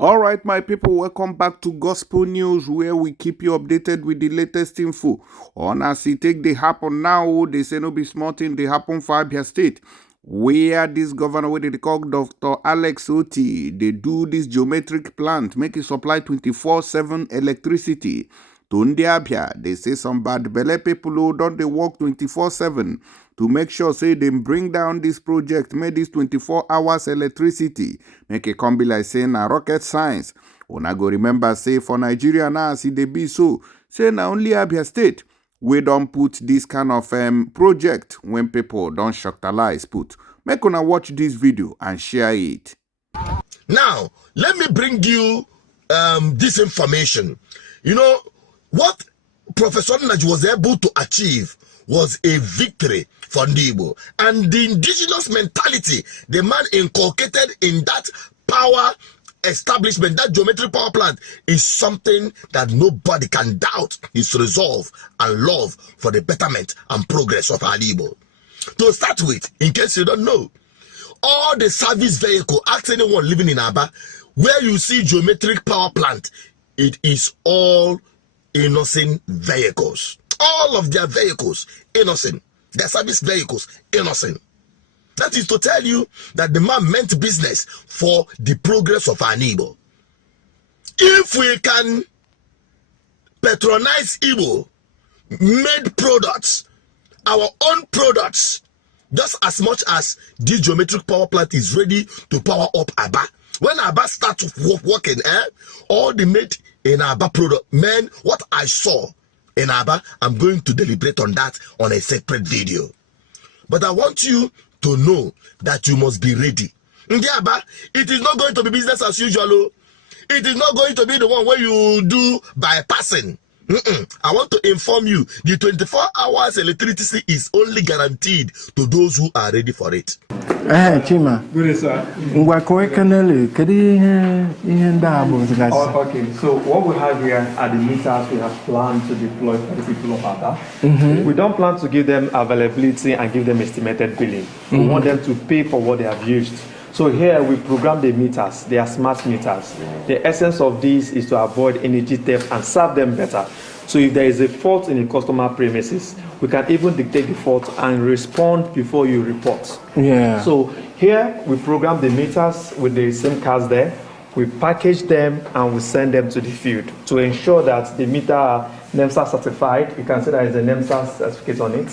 All right, my people, welcome back to Gospel News, where we keep you updated with the latest info. On as it take they happen now, they say no be small thing, they happen for Abia State, where this governor, where they call Dr. Alexotti, they do this geometric plant, make it supply 24/7 electricity. To Abia, they say some bad belle people who don't they work 24/7 to make sure say they bring down this project, make this 24 hours electricity, make it come be like saying a rocket science. Una go remember say for Nigeria now, see they be so, say na only Abia State we don't put this kind of project when people don't shocktalize put. Make una watch this video and share it. Now, let me bring you this information. You know, what Professor Naj was able to achieve was a victory for Igbo. And the indigenous mentality the man inculcated in that power establishment, that geometric power plant, is something that nobody can doubt his resolve and love for the betterment and progress of our Igbo. To start with, in case you don't know, all the service vehicle, ask anyone living in Abia, where you see geometric power plant, it is all innocent vehicles. All of their vehicles, innocent. Their service vehicles, innocent. That is to tell you that the man meant business for the progress of our Igbo. If we can patronize Igbo made products, our own products, just as much as this geometric power plant is ready to power up Abia. When Abia starts working, all the made in Abia product, man, what I saw in Abia, I'm going to deliberate on that on a separate video. But I want you to know that you must be ready. In Abia, it is not going to be business as usual. It is not going to be the one where you do bypassing. I want to inform you, the 24 hours electricity is only guaranteed to those who are ready for it. Chima. Good, sir. Okay, so what we have here are the meters we have planned to deploy for the people of Abia. We don't plan to give them availability and give them estimated billing. We want them to pay for what they have used. So here we program the meters. They are smart meters. The essence of this is to avoid energy theft and serve them better. So if there is a fault in a customer premises, we can even dictate the fault and respond before you report. Yeah. So here we program the meters with the same cards there. We package them and we send them to the field to ensure that the meter are NEMSA certified. You can see there is a NEMSA certificate on it.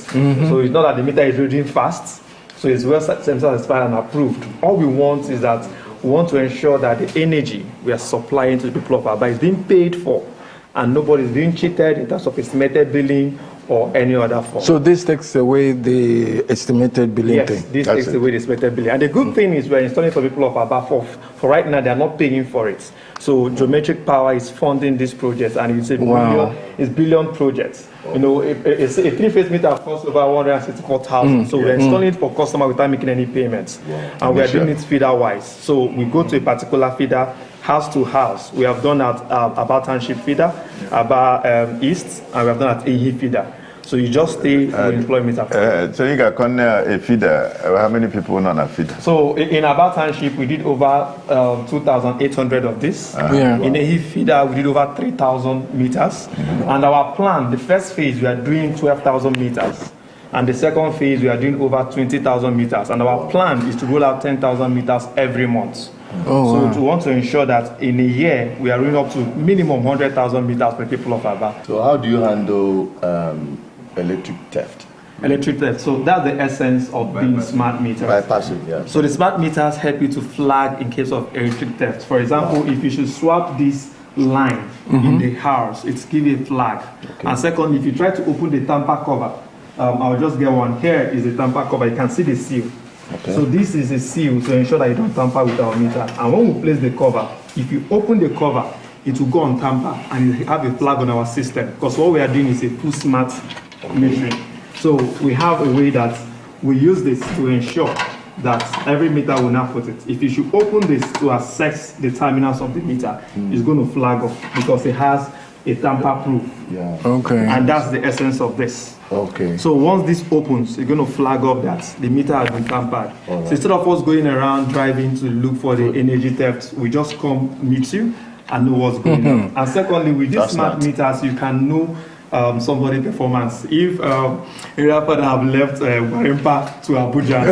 So it's not that the meter is reading fast. So it's well satisfied and approved. All we want is that we want to ensure that the energy we are supplying to the people of Abia is being paid for, and nobody is being cheated in terms of estimated billing or any other form. So this takes away the estimated billing thing? Yes, this takes away the estimated billing. And the good thing is we're installing for people of Abia for right now, they're not paying for it. So Geometric Power is funding this project, and it's a billion projects. You know, a three-phase meter costs over 164,000. So we're installing it for customer without making any payments. And we're doing it feeder-wise. So we go to a particular feeder, house to house. We have done at Abia Township feeder, Abia East, and we have done at Ehi feeder. So you just stay with employment. So you got a feeder. How many people on a feeder? So in Abia Township, we did over 2,800 of this. In Ehi feeder, we did over 3,000 meters. And our plan, the first phase, we are doing 12,000 meters. And the second phase, we are doing over 20,000 meters. And our plan is to roll out 10,000 meters every month. So we want to ensure that in a year, we are rolling up to minimum 100,000 meters for people of Abia. So how do you handle electric theft? Electric theft. So that's the essence of being smart meters. Bypassing, yeah. So the smart meters help you to flag in case of electric theft. For example, if you should swap this line in the house, it's give you a flag. And second, if you try to open the tamper cover, I'll just get one. Here is the tamper cover. You can see the seal. So this is a seal to ensure that you don't tamper with our meter. And when we place the cover, if you open the cover, it will go on tamper and it have a flag on our system. Because what we are doing is a full smart metering. So we have a way that we use this to ensure that every meter will not put it. If you should open this to access the terminals of the meter, it's going to flag up because it has a tamper proof. Okay. And that's the essence of this. Okay. So once this opens, you're going to flag up that the meter has been tampered. So instead of us going around driving to look for the energy theft, we just come meet you and know what's going on. And secondly, with these smart meters, you can know somebody performance. If area father have left Warimpa to Abuja,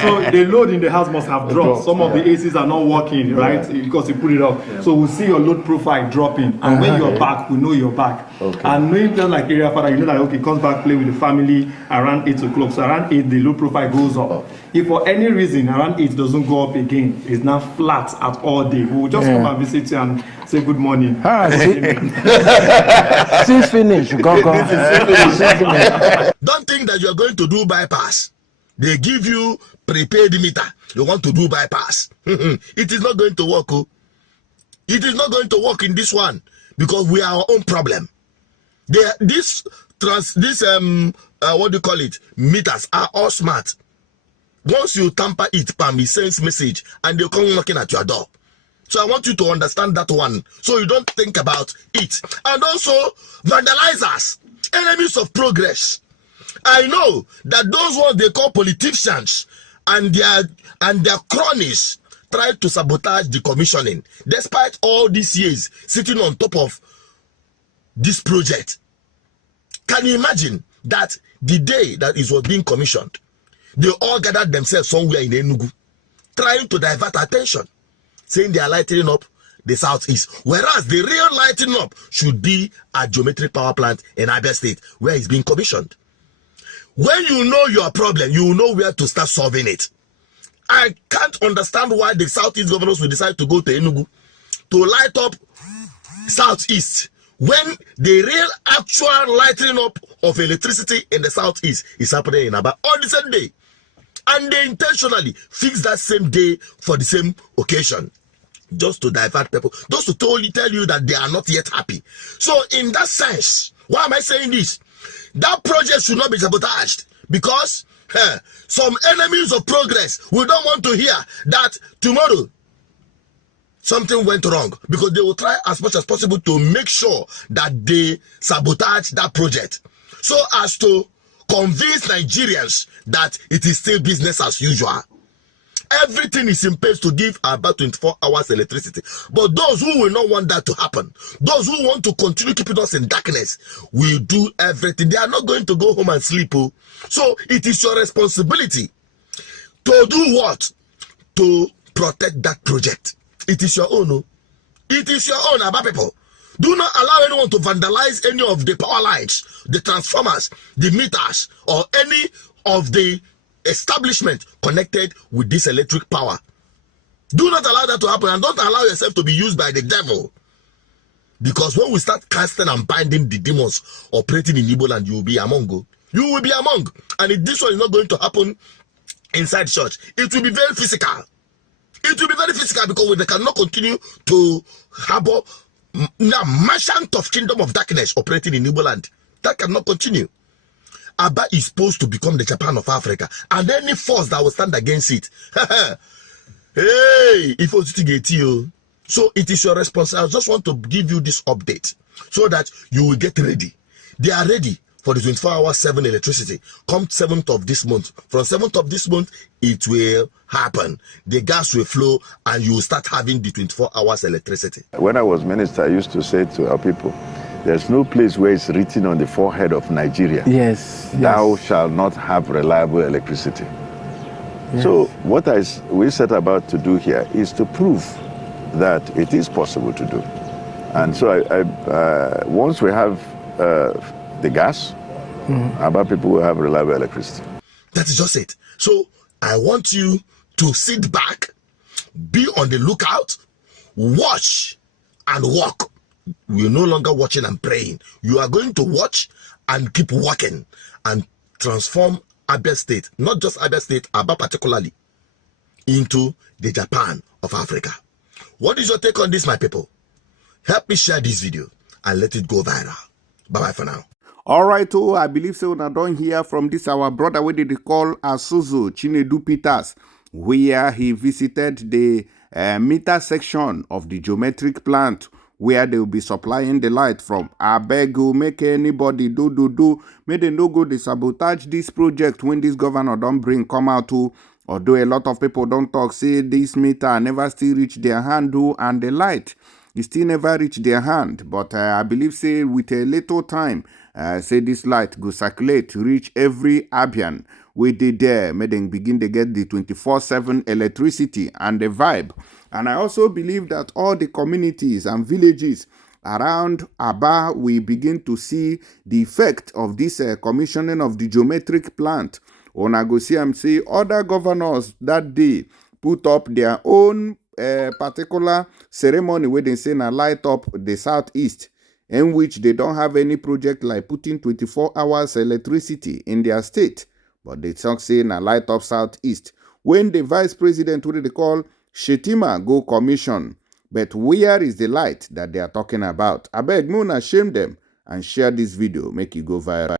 so the load in the house must have dropped. Some of the ACs are not working, right? Because you put it up. So we'll see your load profile dropping, and when you're back, we know you're back. And knowing just like area father, you know that okay, comes back play with the family around 8 o'clock. So around 8, the load profile goes up. If for any reason around 8 doesn't go up again, it's now flat at all day. We will just come and visit you and say good morning. Since finish, go. Don't think that you're going to do bypass. They give you prepaid meter. You want to do bypass. It is not going to work. Oh. It is not going to work in this one because we are our own problem. What do you call it? Meters are all smart. Once you tamper it, Pam, it sends message and they'll come knocking at your door. So I want you to understand that one so you don't think about it. And also, vandalizers, enemies of progress. I know that those ones they call politicians and their cronies try to sabotage the commissioning despite all these years sitting on top of this project. Can you imagine that the day that it was being commissioned, they all gathered themselves somewhere in Enugu, trying to divert attention, saying they are lighting up the southeast, whereas the real lighting up should be a geometric power plant in Abia State, where it's being commissioned. When you know your problem, you know where to start solving it. I can't understand why the southeast governors will decide to go to Enugu to light up southeast when the real actual lighting up of electricity in the southeast is happening in Abia on the same day. And they intentionally fix that same day for the same occasion, just to divert people, just to tell you that they are not yet happy. So in that sense, why am I saying this? That project should not be sabotaged because some enemies of progress, we don't want to hear that tomorrow something went wrong, because they will try as much as possible to make sure that they sabotage that project so as to convince Nigerians that it is still business as usual. Everything is in place to give about 24 hours electricity. But those who will not want that to happen, those who want to continue keeping us in darkness, will do everything. They are not going to go home and sleep. Oh. So it is your responsibility to do what? To protect that project. It is your own. Oh. It is your own, Aba people. Do not allow anyone to vandalize any of the power lines, the transformers, the meters, or any of the establishment connected with this electric power. Do not allow that to happen, and don't allow yourself to be used by the devil. Because when we start casting and binding the demons operating in Igbo land, you will be among. You will be among. And if this one is not going to happen inside church, it will be very physical. It will be very physical because they cannot continue to harbor now merchant of kingdom of darkness operating in Igbo land. That cannot continue. Abba is supposed to become the Japan of Africa, and any force that will stand against it, hey, if it's to get you. So it is your responsibility. I just want to give you this update so that you will get ready. They are ready for the 24-hour-7 electricity. Come 7th of this month. From 7th of this month, it will happen. The gas will flow, and you will start having the 24 hours electricity. When I was minister, I used to say to our people, there's no place where it's written on the forehead of Nigeria, Yes. thou shalt not have reliable electricity. Yes. So what we set about to do here is to prove that it is possible to do. And so once we have the gas, Abba people will have reliable electricity. That is just it. So I want you to sit back, be on the lookout, watch and walk. We're no longer watching and praying. You are going to watch and keep working and transform Abia State, not just Abia State, Abba particularly, into the Japan of Africa. What is your take on this, my people? Help me share this video and let it go viral. Bye-bye for now. All right, oh, I believe so. Now don't hear from this our brother, what did they call Asuzu Chinedu Peters, where he visited the meter section of the geometric plant where they will be supplying the light from. I beg you, make anybody do. May they no go dey sabotage this project when this governor don't bring come out to. Although a lot of people don't talk, say this meter never still reach their hand, and the light it still never reach their hand. But I believe, say, with a little time, say this light go circulate, reach every Abian wey dey there, may they begin to get the 24/7 electricity and the vibe. And I also believe that all the communities and villages around Abia will begin to see the effect of this commissioning of the geometric plant. Una go see am say other governors that day put up their own particular ceremony where they say na light up the southeast, in which they don't have any project like putting 24 hours electricity in their state, but they talk say na light up southeast. When the vice president, what they call Shetima, go commission, but where is the light that they are talking about? I beg, Muna, shame them and share this video, make it go viral.